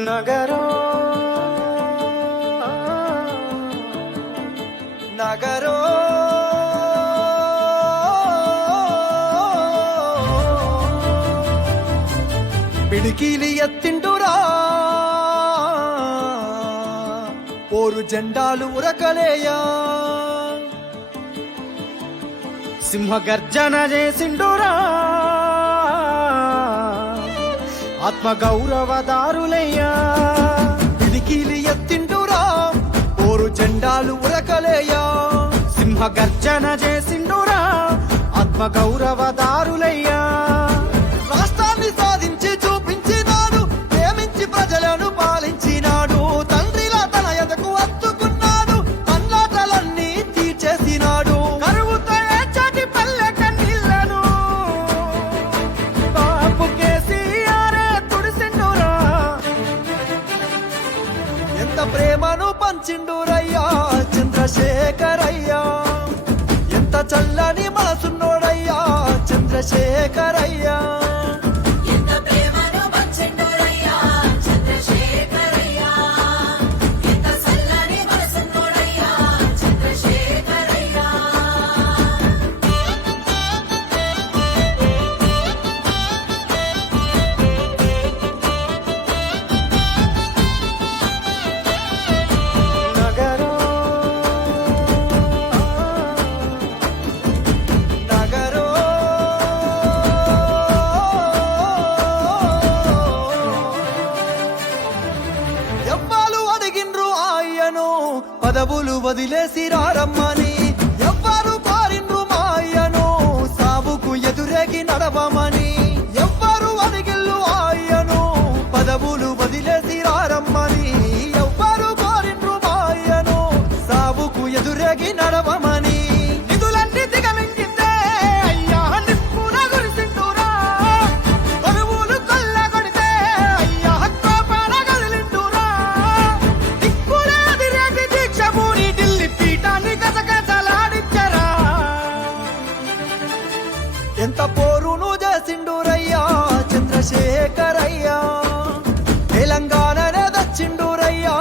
నగరో నగరో పిడికిలి ఎత్తిండురా ఓరు జెండాలు ఉరకలేయా సింహగర్జన చేసిండురా ఆత్మ గౌరవదారులయ్యా పిడికిలి ఎత్తిండురా ఓరు జెండాలు ఉరకలేయా సింహగర్జన చేసిండురా ఆత్మ గౌరవదారులయ్యా రాష్ట్రాన్ని సాధించి చూపించినాడు ప్రేమించి ప్రజలను పాలించినాడు తండ్రిలా తన ఎదకు అత్తుకున్నాడు అన్నాటలన్నీ తీర్చేసినాడు కరువుతో ఏచాటి పల్లె కన్నీళ్లను బాపు కేసీఆరే తుడిసిండురా ఎంత ప్రేమను పంచిండురయ్యా చంద్రశేఖరయ్యా ఎంత చల్లని మనసున్నోడయ్యా చంద్రశేఖరయ్యా పదవులు వదిలేసి రారమ్మని ఎవ్వరు కోరిండ్రు మాయను సావుకు ఎదురేగి నడవమని ఎవ్వరు అడిగిల్లు ఆయను పదవులు వదిలేసి రారమ్మని ఎవ్వరు కోరిండ్రు మాయను సావుకు ఎదురేగి నడవమని నిధులన్నీ దిగమింగిందే అయ్యా నిప్పున గురిసిండురా కొలువులు కొల్లగొడితే అయ్యా కోపాన కదిలిండురా దిక్కులే ఎదిరేగి దీక్షభూని ఢిల్లీ పీఠాన్ని గజగజలాడించరా ఎంత పోరును చేసిండురయ్యా చంద్రశేఖరయ్యా తెలంగాణనే దచ్చిండురయ్యా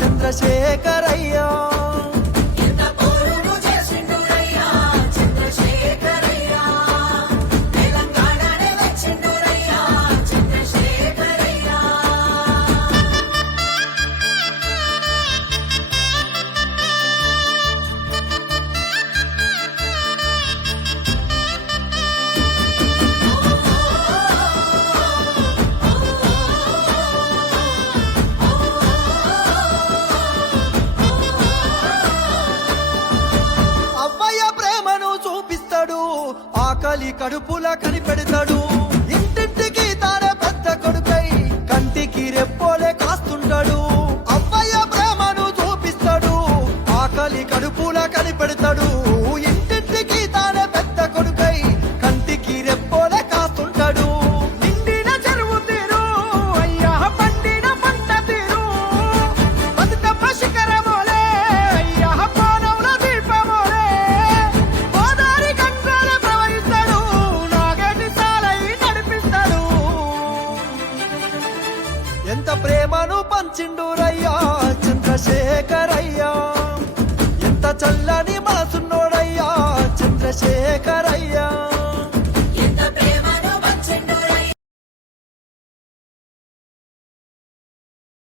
చంద్రశేఖరయ్యా ఆకలి కడుపుల కనిపెడతాడు